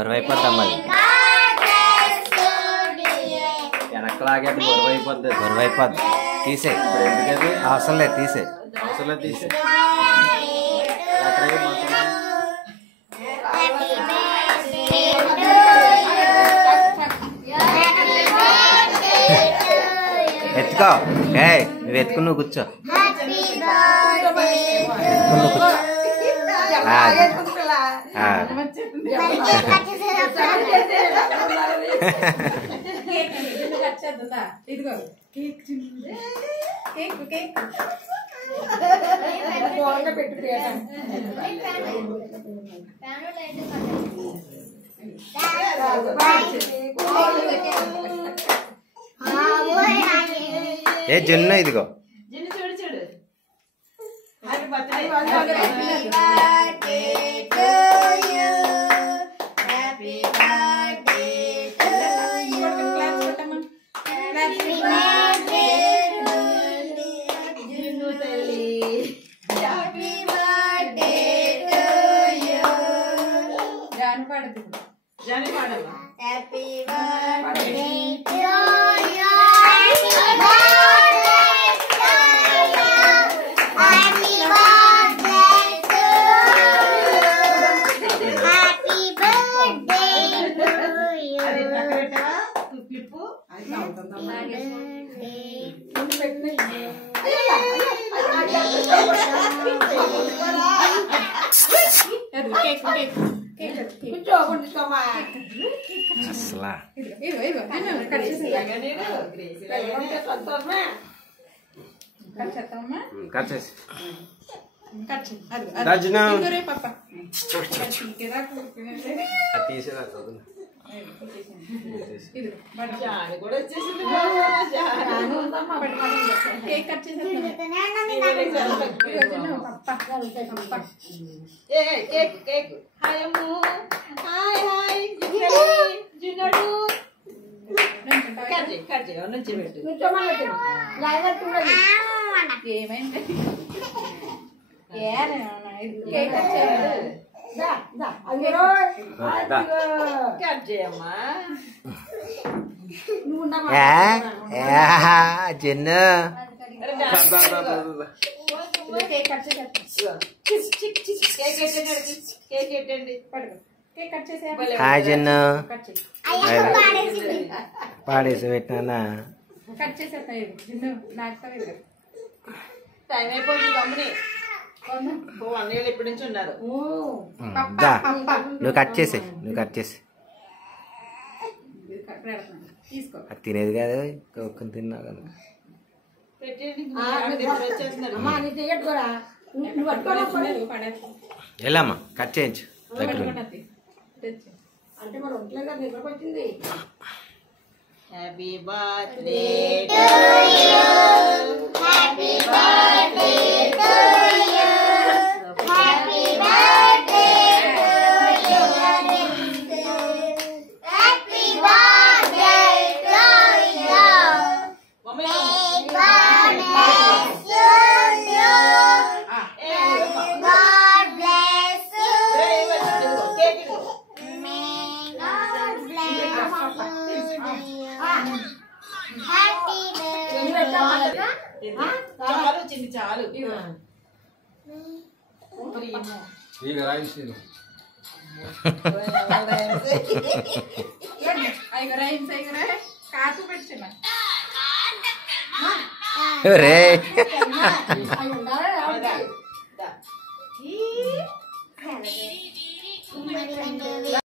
బరువైపోద్దమ్మా వెనక్కలాగే బరువైపోద్ది తీసే అవసరం లేదు తీసే ఎత్తుకో నువ్వు ఎత్తుకుని నువ్వు కూర్చో ఏ జున్ను ఇదిగో అసలా జన్ను హాయ్ జన్ను పాడేసి పెట్టినా నువ్వు కట్ చేసి అది తినేది కాదు ఒక్కని తిన్నా కదా వెళ్ళమ్మా కట్ చేయించు దగ్గర అంటే మన ఒంట్లో కదా నిద్రపోయింది. Happy birthday to you happy birthday to you happy birthday to you happy birthday to you mummy God bless you God bless you cake చాలు చిన్ని చాలు రే